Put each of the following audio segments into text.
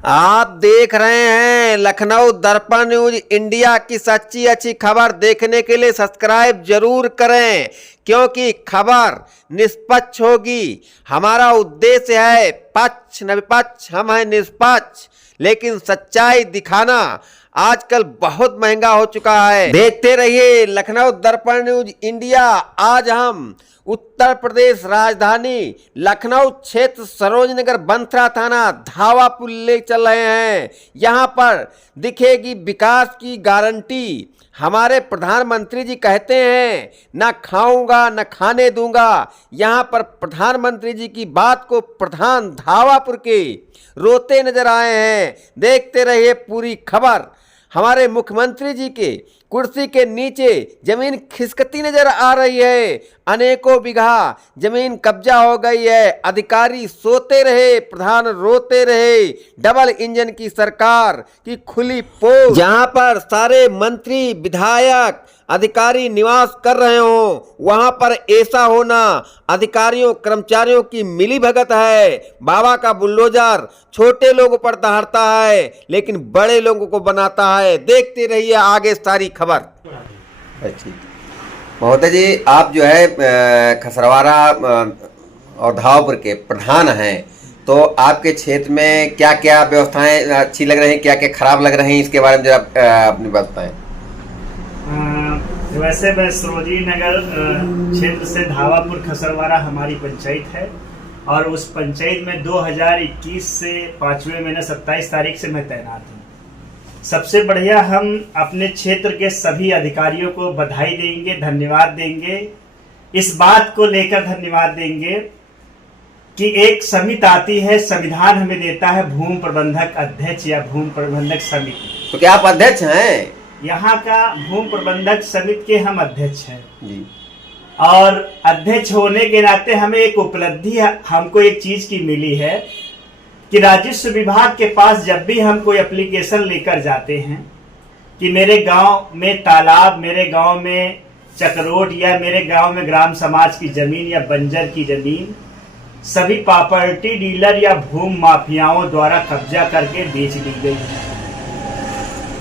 आप देख रहे हैं लखनऊ दर्पण न्यूज इंडिया की सच्ची अच्छी खबर देखने के लिए सब्सक्राइब जरूर करें, क्योंकि खबर निष्पक्ष होगी। हमारा उद्देश्य है पक्ष न विपक्ष, हम हैं निष्पक्ष, लेकिन सच्चाई दिखाना आजकल बहुत महंगा हो चुका है। देखते रहिए लखनऊ दर्पण न्यूज इंडिया। आज हम उत्तर प्रदेश राजधानी लखनऊ क्षेत्र सरोज नगर बंथरा थाना धावापुर ले चल रहे हैं। यहाँ पर दिखेगी विकास की गारंटी। हमारे प्रधानमंत्री जी कहते हैं ना खाऊंगा न खाने दूंगा। यहाँ पर प्रधानमंत्री जी की बात को प्रधान धावापुर के रोते नजर आए हैं। देखते रहिए पूरी खबर। हमारे मुख्यमंत्री जी के कुर्सी के नीचे जमीन खिसकती नजर आ रही है। अनेकों बीघा जमीन कब्जा हो गई है। अधिकारी सोते रहे, प्रधान रोते रहे। डबल इंजन की सरकार की खुली पोल, जहां पर सारे मंत्री विधायक अधिकारी निवास कर रहे हो, वहां पर ऐसा होना अधिकारियों कर्मचारियों की मिली भगत है। बाबा का बुलडोजर छोटे लोगों पर दहाड़ता है, लेकिन बड़े लोगों को बनाता है। देखते रहिए आगे सारी खबर। अच्छी महोदय जी, आप जो है खसरवारा और धावापुर के प्रधान हैं, तो आपके क्षेत्र में क्या क्या व्यवस्थाएं अच्छी लग रही हैं, क्या क्या खराब लग रही हैं, इसके बारे में जरा अपनी बात बताएं। वैसे मैं सरोजी नगर क्षेत्र से धावापुर खसरवारा हमारी पंचायत है, और उस पंचायत में 2021 से 5वें महीने 27 तारीख से मैं तैनात हूँ। सबसे बढ़िया हम अपने क्षेत्र के सभी अधिकारियों को बधाई देंगे, धन्यवाद देंगे। इस बात को लेकर धन्यवाद देंगे कि एक समिति आती है, संविधान हमें देता है भूमि प्रबंधक अध्यक्ष या भूमि प्रबंधक समिति। तो क्या आप अध्यक्ष हैं? यहाँ का भूमि प्रबंधक समिति के हम अध्यक्ष हैं जी। और अध्यक्ष होने के नाते हमें एक उपलब्धि हमको एक चीज की मिली है कि राजस्व विभाग के पास जब भी हम कोई एप्लीकेशन लेकर जाते हैं कि मेरे गांव में तालाब, मेरे गांव में चक्रोट या मेरे गांव में ग्राम समाज की जमीन या बंजर की जमीन सभी प्रॉपर्टी डीलर या भूमि माफियाओं द्वारा कब्जा करके बेच दी गई है।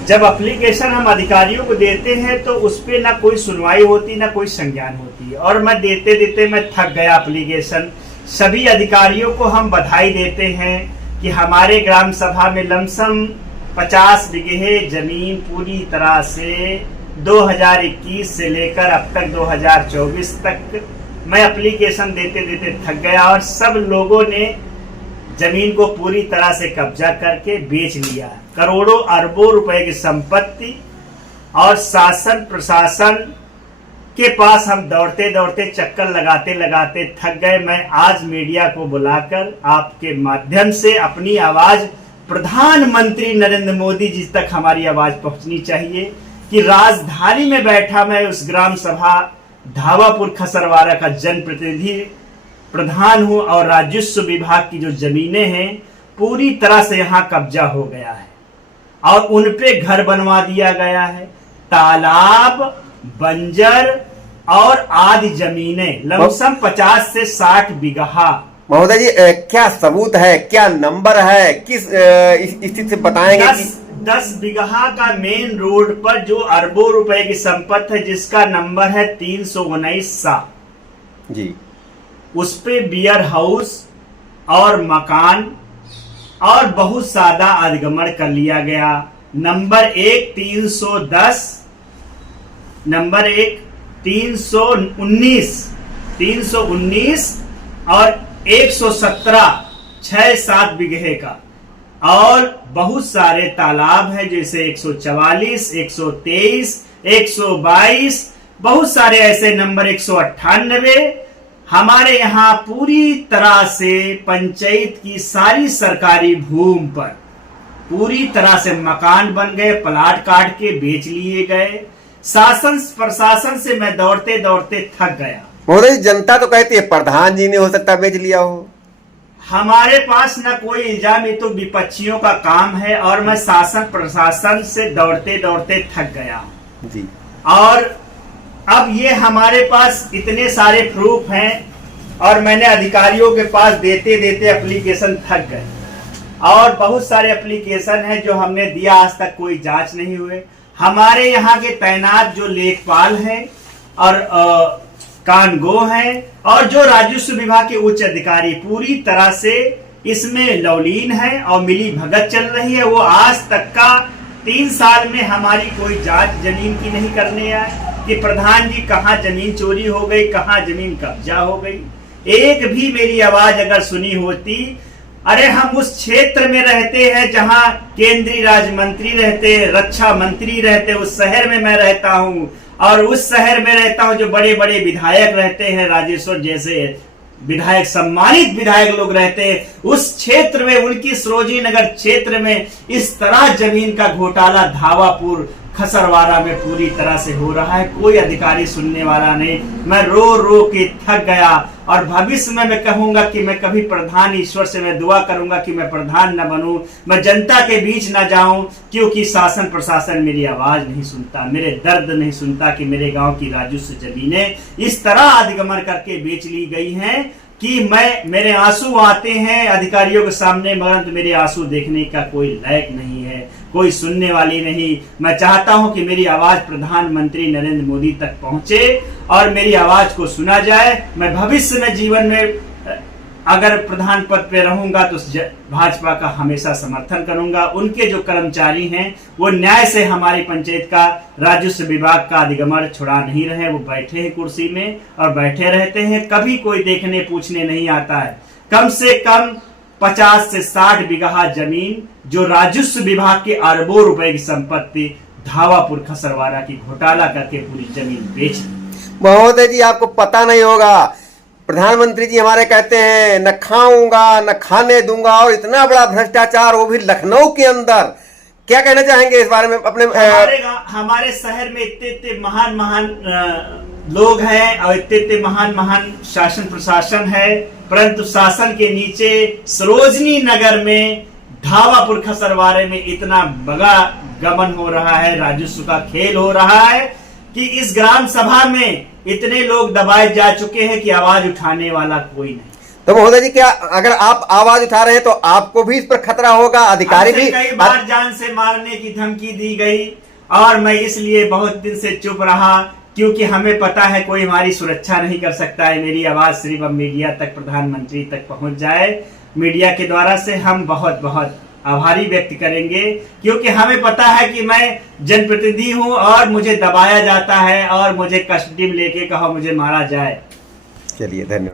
जब एप्लीकेशन हम अधिकारियों को देते हैं तो उस पर ना कोई सुनवाई होती, ना कोई संज्ञान होती है, और मैं देते देते मैं थक गया एप्लीकेशन। सभी अधिकारियों को हम बधाई देते हैं कि हमारे ग्राम सभा में लमसम 50 बीघे जमीन पूरी तरह से 2021 से लेकर अब तक 2024 तक मैं एप्लीकेशन देते देते थक गया, और सब लोगों ने जमीन को पूरी तरह से कब्जा करके बेच लिया। करोड़ों अरबों रुपए की संपत्ति, और शासन प्रशासन के पास हम दौड़ते दौड़ते चक्कर लगाते लगाते थक गए। मैं आज मीडिया को बुलाकर आपके माध्यम से अपनी आवाज प्रधानमंत्री नरेंद्र मोदी जी तक हमारी आवाज पहुंचनी चाहिए कि राजधानी में बैठा मैं उस ग्राम सभा धावापुर खसरवारा का जनप्रतिनिधि प्रधान हूं, और राजस्व विभाग की जो जमीनें हैं पूरी तरह से यहाँ कब्जा हो गया है और उन पे घर बनवा दिया गया है। तालाब, बंजर और आदि जमीनें लमसम 50 से 60 बीघा। महोदय जी, क्या सबूत है, क्या नंबर है, किस स्थिति से बताएंगे? 10 बीघा का मेन रोड पर जो अरबों रुपए की संपत्ति है, जिसका नंबर है 319 जी, उस पे बियर हाउस और मकान और बहुत सादा अधिगमन कर लिया गया। नंबर 1 310, नंबर 1 319 और 117 6-7 बीघे का, और बहुत सारे तालाब है जैसे 144, 123, 122, बहुत सारे ऐसे नंबर 198। हमारे यहाँ पूरी तरह से पंचायत की सारी सरकारी भूमि पर पूरी तरह से मकान बन गए, प्लाट काट के बेच लिए गए। शासन प्रशासन से मैं दौड़ते दौड़ते थक गया। महोदय, जनता तो कहती है प्रधान जी ने हो सकता बेच लिया हो। हमारे पास न कोई इल्जाम, ये तो विपक्षियों का काम है, और मैं शासन प्रशासन से दौड़ते दौड़ते थक गया जी। और अब ये हमारे पास इतने सारे प्रूफ हैं, और मैंने अधिकारियों के पास देते देते एप्लीकेशन थक गए। और बहुत सारे एप्लीकेशन है जो हमने दिया, आज तक कोई जांच नहीं हुए। हमारे यहाँ के तैनात जो लेखपाल हैं और कानगो हैं और जो राजस्व विभाग के उच्च अधिकारी पूरी तरह से इसमें लवलीन है और मिली भगत चल रही है। वो आज तक का 3 साल में हमारी कोई जांच जमीन की नहीं करने आए कि प्रधान जी कहाँ जमीन चोरी हो गई, कहाँ जमीन कब्जा हो गई। एक भी मेरी आवाज अगर सुनी होती, अरे हम उस क्षेत्र में रहते हैं जहां केंद्रीय राज्य मंत्री रहते, रक्षा मंत्री रहते, उस शहर में मैं रहता हूं और उस शहर में रहता हूं जो बड़े बड़े विधायक रहते हैं, राजेश्वर जैसे विधायक, सम्मानित विधायक लोग रहते हैं। उस क्षेत्र में, उनकी सरोजिनी नगर क्षेत्र में इस तरह जमीन का घोटाला धावापुर खसरवाड़ा में पूरी तरह से हो रहा है, कोई अधिकारी सुनने वाला नहीं। मैं रो रो के थक गया और भविष्य में मैं कहूंगा कि मैं कभी प्रधान, ईश्वर से मैं दुआ करूंगा कि मैं प्रधान न बनूं, मैं जनता के बीच न जाऊं, क्योंकि शासन प्रशासन मेरी आवाज नहीं सुनता, मेरे दर्द नहीं सुनता कि मेरे गांव की राजस्व जमीनें इस तरह अधिगमन करके बेच ली गई हैं कि मेरे आंसू आते हैं अधिकारियों के सामने, मगर मेरे आंसू देखने का कोई लायक नहीं है, कोई सुनने वाली नहीं। मैं चाहता हूं कि मेरी आवाज प्रधानमंत्री नरेंद्र मोदी तक पहुंचे और मेरी आवाज को सुना जाए। मैं भविष्य में जीवन में अगर प्रधान पद पे रहूंगा तो भाजपा का हमेशा समर्थन करूंगा। उनके जो कर्मचारी हैं वो न्याय से हमारी पंचायत का राजस्व विभाग का अधिगमन छुड़ा नहीं रहे, वो बैठे हैं कुर्सी में और बैठे रहते हैं, कभी कोई देखने पूछने नहीं आता है। कम से कम 50 से 60 बीघा जमीन जो राजस्व विभाग के अरबों रुपए की संपत्ति धावापुर खसरवाड़ा की घोटाला करके पूरी जमीन बेच दी। महोदय जी, आपको पता नहीं होगा, प्रधानमंत्री जी हमारे कहते हैं न खाऊंगा न खाने दूंगा, और इतना बड़ा भ्रष्टाचार वो भी लखनऊ के अंदर। क्या कहना चाहेंगे इस बारे में? अपने हमारे शहर में इतने महान लोग हैं और इतने महान शासन प्रशासन है, परंतु शासन के नीचे सरोजनी नगर में धावापुर खसरवाड़े में इतना बड़ा गमन हो रहा है, राजस्व का खेल हो रहा है कि इस ग्राम सभा में इतने लोग दबाए जा चुके हैं कि आवाज उठाने वाला कोई नहीं। तो महोदय जी, क्या अगर आप आवाज उठा रहे हैं तो आपको भी इस पर खतरा होगा? अधिकारी भी कई बार जान से मारने की धमकी दी गई और मैं इसलिए बहुत दिन से चुप रहा, क्योंकि हमें पता है कोई हमारी सुरक्षा नहीं कर सकता है। मेरी आवाज सिर्फ अब मीडिया तक, प्रधानमंत्री तक पहुंच जाए, मीडिया के द्वारा से हम बहुत बहुत आभारी व्यक्त करेंगे, क्योंकि हमें पता है कि मैं जनप्रतिनिधि हूं और मुझे दबाया जाता है और मुझे कस्टडी में लेके कहा मुझे मारा जाए। चलिए, धन्यवाद।